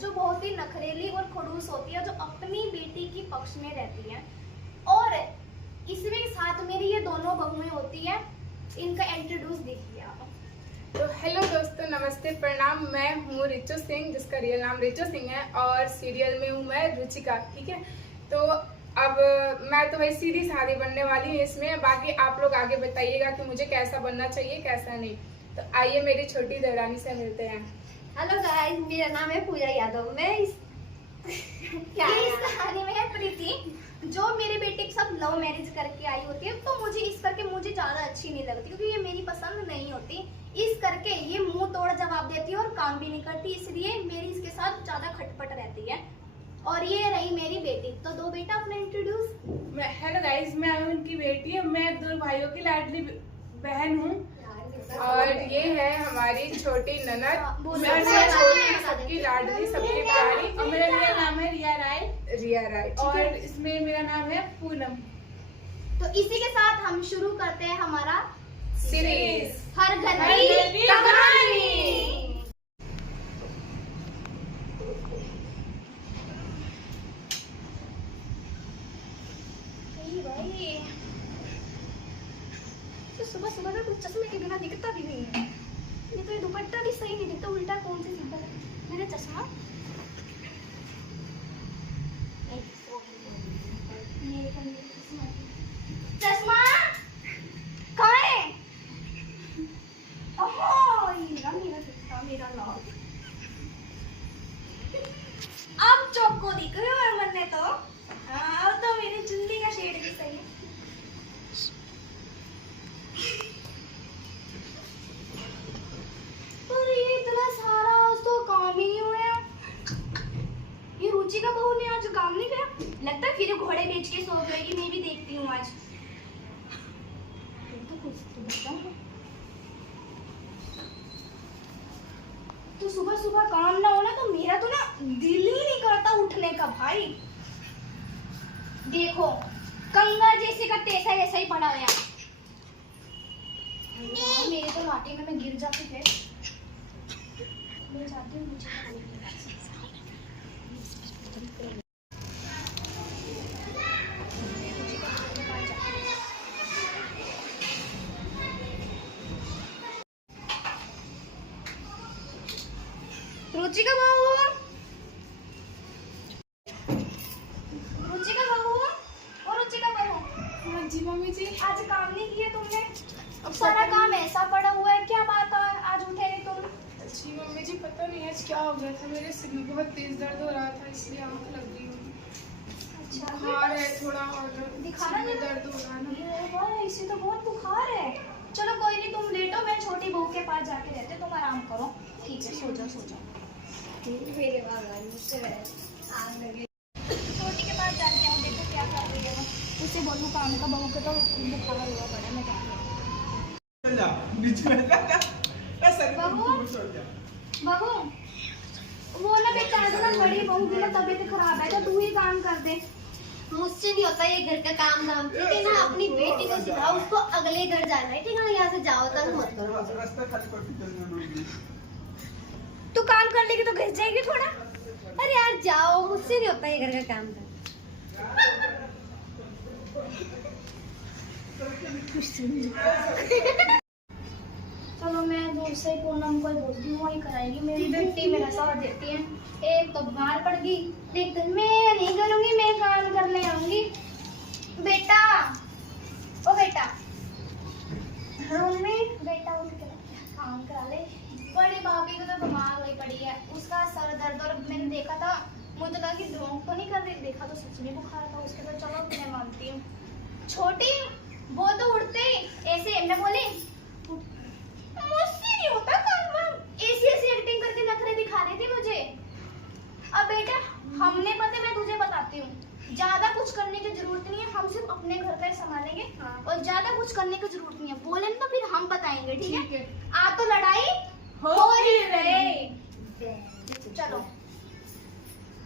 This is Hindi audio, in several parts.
जो बहुत ही नखरेली और खड़ूस होती है, जो अपनी बेटी की पक्ष में रहती है। और इसमें साथ मेरी ये दोनों बहुएं होती है। इनका इंट्रोड्यूस देखिए आप। तो हेलो दोस्तों, नमस्ते, प्रणाम। मैं हूँ रिचू सिंह, जिसका रियल नाम रिचू सिंह है, और सीरियल में हूँ मैं रुचिका। ठीक है, तो अब मैं तो वही सीधी सादी बनने वाली हूँ इसमें। बाकी आप लोग आगे बताइएगा कि मुझे कैसा बनना चाहिए, कैसा नहीं। तो आइए मेरी छोटी देवरानी से मिलते हैं। हेलो गाइस, मेरा नाम है पूजा यादव। मैं इस कहानी में है प्रीति, जो मेरे बेटे के साथ लव मैरिज करके आई होती है। तो मुझे इस करके मुझे ज्यादा अच्छी नहीं लगती, क्योंकि ये मेरी पसंद नहीं होती। इस करके ये मुंह तोड़ जवाब देती है और काम भी नहीं करती, इसलिए मेरी इसके साथ ज्यादा खटपट रहती है। और ये रही मेरी बेटी। तो दो बेटा अपना इंट्रोड्यूस। हेलो गाइस, मैं उनकी बेटी हूँ। मैं 2 भाइयों की लाडली बहन हूँ, और ये है हमारी छोटी ननद। मैं छोटी, सबकी लाडली, सबकी प्यारी। और मेरा नाम है रिया राय। रिया राय, और इसमें मेरा नाम है पूनम। तो इसी के साथ हम शुरू करते हैं हमारा सीरीज हर घर की कहानी। भाई तो सुबह सुबह ना कुछ चश्मे के बिना दिखता भी नहीं है। ये तो ये दुपट्टा भी सही नहीं दिखता, उल्टा कौन से सीधा है मेरा चश्मा। चश्मा कहाँ है? ओहो, मेरा दिखता, मेरा लाल। अब चौको दिख रहे हो मन ने तो। हाँ, अब तो मेरी चुन्नी का शेड भी सही है। पर ये इतना सारा उसको काम ही नहीं हुआ। ये रुचि का बहू ने आज काम नहीं किया, लगता है फिर घोड़े बेच के सो गई। मैं भी देखती हूँ आज। तो सुबह सुबह काम ना हो ना, तो मेरा तो ना दिल ही नहीं करता उठने का भाई। देखो कंगाल जैसे का तैसा ऐसा ही पड़ा हुआ। मेरे तो लाटे में मैं गिर जाती है। मैं जाती हूँ मुझे। रुचिका बहू, रुचिका बहू, और रुचिका बहू। हाँ जी मम्मी जी। आज काम नहीं किया तुमने? अब सारा काम ऐसा पड़ा हुआ है, क्या बात है आज उठे नहीं तुम? जी मम्मी जी, पता नहीं आज क्या हो गया था, मेरे सिर में बहुत तेज दर्द हो रहा था, इसलिए आंख लग गई हूँ। अच्छा, बुखार है थोड़ा, और दिखाना सिर में जरा। दर्द हो रहा है। इसे तो बहुत बुखार है। चलो कोई नहीं, तुम लेटो, मैं छोटी बहू के पास जाके रहते, तुम आराम करो। ठीक है, सो जाओ सो जाओ। मेरे भगवान मुझसे आग लगे। छोटी के पास जाके आओ, देखो क्या कर रही है वो। उसे बोलूँ काम का, बहू के तो बुखार हुआ पड़ा। मैं जाती हूँ। बहू, वो ना बेटा ना बड़ी बहू की ना तबीयत खराब है, तो तू ही काम कर दे। मुझसे नहीं होता ये घर का काम धाम। ठीक है ना, अपनी बेटी को सिखाओ, उसको अगले घर जाना है। ठीक है ना, यहाँ से जाओ तक मत करो। तू काम कर लेगी तो घर जाएगी थोड़ा। अरे यार जाओ, मुझसे नहीं होता ये घर का काम धाम। चलो मैं दूर से पूनम को बोलती हूँ, वही कराएगी। मेरी बेटी मेरा साथ देती है। एक तो बीमार पड़ गई, लेकिन मैं नहीं करूँगी, मैं काम करने आऊंगी। बेटा, ओ बेटा, रूम में बेटा उठ के काम करा ले। बड़ी भाभी को तो बीमार हुई पड़ी है, उसका सर दर्द। और मैंने देखा था, मुझे लगा कि ढोंग तो नहीं कर रही, देखा तो सच में बुखार था उसके। तो चलो मैं मानती हूँ। छोटी वो तो उठते ही ऐसे मैं बोली, मुझसे नहीं होता काम। ऐसी ऐसी एक्टिंग करके नखरे दिखा रही थी मुझे। अब बेटा हमने पता, मैं तुझे बताती हूँ, ज्यादा कुछ करने की जरूरत नहीं है। हम सिर्फ अपने घर का संभालेंगे। हाँ। और ज्यादा कुछ करने की जरूरत नहीं है। बोले तो फिर हम बताएंगे, ठीक है? आज तो लड़ाई हो ही रही। चलो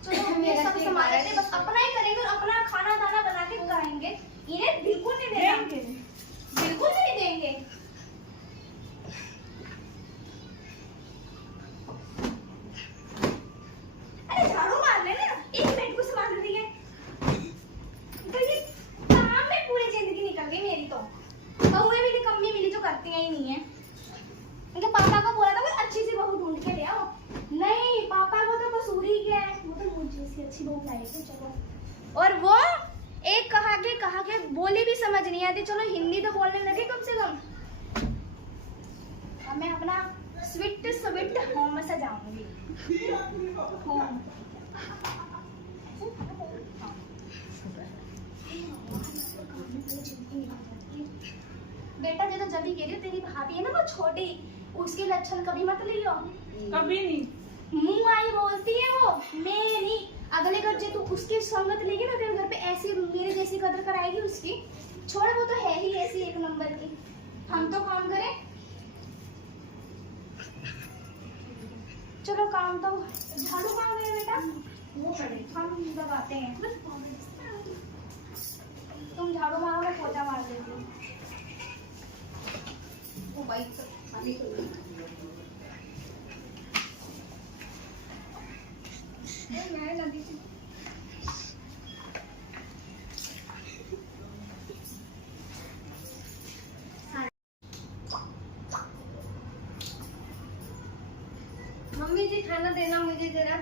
चलो, हम ये सब संभालेंगे, बस अपना ही करेंगे और अपना खाना दाना बना के खाएंगे। इन्हें बिल्कुल नहीं देंगे, बिल्कुल नहीं देंगे। बहुएं भी निकम्मी मिली जो करती ही नहीं है। इनके पापा को बोला था कोई अच्छी सी बहू ढूंढ के ले आओ, नहीं पापा को तो कसूर ही क्या है, वो तो मुझे से अच्छी बहू लाएगी। चलो, और वो एक कहा के बोली भी समझ नहीं आती, चलो हिंदी तो बोलने लगे कम से कम। अब मैं अपना स्वीट होम सजाऊंगी। होम बेटा, जो तो जब भी कह रही हो, तेरी भाभी है ना वो छोटी, उसके लक्षण कभी मत लियो। कभी नहीं। मुंह आई बोलती है वो, मैं नहीं। अगले घर जे तू उसकी संगत लेगी ना, तेरे घर पे ऐसी मेरे जैसी कदर कराएगी उसकी। छोड़, वो तो है ही ऐसी एक नंबर की। हम तो काम करें, चलो काम तो झाड़ू मार रहे बेटा, वो करे हम लगाते हैं। तुम झाड़ू मारो, मैं पोछा मार देती हूँ। वो बाइक तो खाली कर दो। मैं नदी से मम्मी जी खाना देना मुझे जरा।